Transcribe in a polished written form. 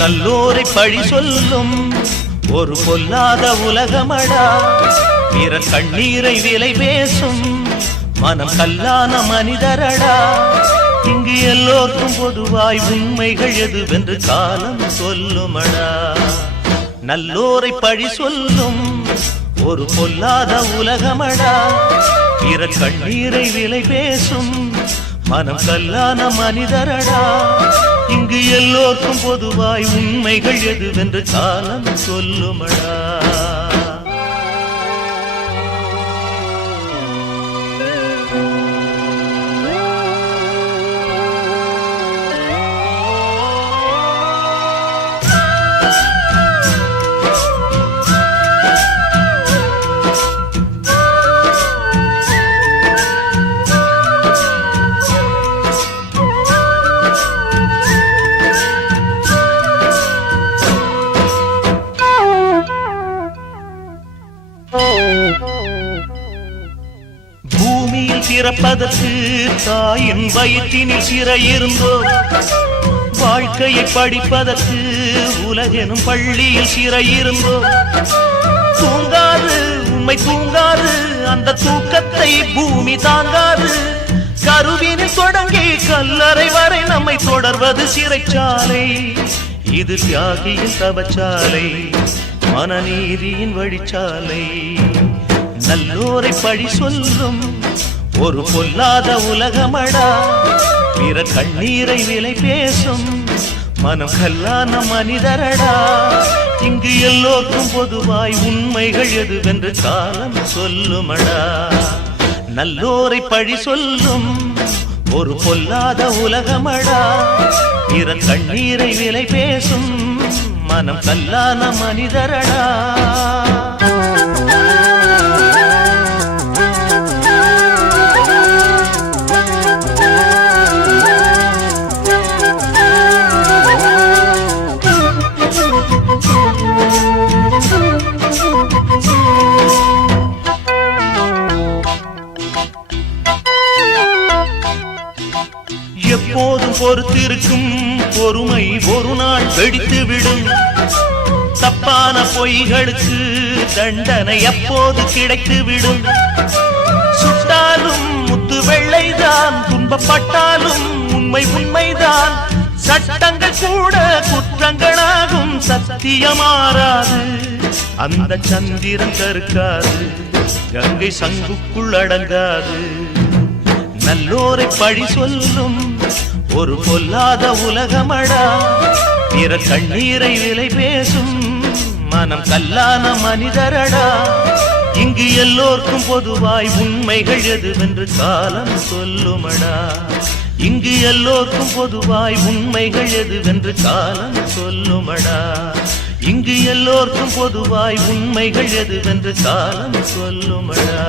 நல்லோரை பழி சொல்லும் ஒரு பொல்லாத உலகமடா. பிறர் கண்ணீரை விலை பேசும் மனம் கல்லான மனிதரடா. இங்கு எல்லோருக்கும் பொதுவாய் உண்மைகள் எதுவென்று காலம் சொல்லுமடா. நல்லோரை பழி சொல்லும் ஒரு பொல்லாத உலகமடா. பிறர் கண்ணீரை விலை பேசும் மனம் கல்லான மனிதரடா. இங்கு எல்லோருக்கும் பொதுவாய் உண்மைகள் எதுவென்று காலம் சொல்லுமடா. பூமியில் பிறப்பதற்கு தாயின் வயிற்றினில் சிறையிருந்தோ, வாழ்க்கையை படிப்பதற்கு உலகெனும் பள்ளியில் சிறையிருந்தோ. தூங்காது உண்மை தூங்காது, அந்த தூக்கத்தை பூமி தாங்காது. கருவினில் தொடங்கி கல்லறை வரை நம்மை தொடர்வது சிறைச்சாலை. இது தியாகியின் தவச்சாலை, மனநீதியின் வழிச்சாலை. நல்லோரை பழி சொல்லும் ஒரு பொல்லாத உலகமடா. பிற கண்ணீரை விலை பேசும் மனம் கல்லான மனிதரடா. இங்கு எல்லோருக்கும் பொதுவாய் உண்மைகள் எதுவென்று காலம் சொல்லுமடா. நல்லோரை பழி சொல்லும் ஒரு பொல்லாத உலகமடா. பிற கண்ணீரை விலை பேசும் மனம் கல்லான மனிதரடா. எப்போதும் பொறுத்திருக்கும் பொறுமை ஒரு நாள் வெடித்துவிடும். தப்பான பொய்களுக்கு தண்டனை எப்போது கிடைத்துவிடும். சுட்டாலும் முத்து வெள்ளைதான், துன்பப்பட்டாலும் உண்மை உண்மைதான். சட்டங்கள் கூட குற்றங்களாகும், சத்தியமாறாது. அந்த சந்திரன் கருக்காது, கங்கை சங்குக்குள் அடங்காது. நல்லோரை பழி சொல்லும் ஒரு பொல்லாத உலகமடா. பிற கண்ணீரை விலை பேசும் மனம் கல்லான மனிதரடா. இங்கு எல்லோருக்கும் பொதுவாய் உண்மைகள் எதுவென்று காலம் சொல்லுமடா. இங்கு எல்லோருக்கும் பொதுவாய் உண்மைகள் எதுவென்று காலம் சொல்லுமடா. இங்கு எல்லோருக்கும் பொதுவாய் உண்மைகள் எதுவென்று காலம் சொல்லுமடா.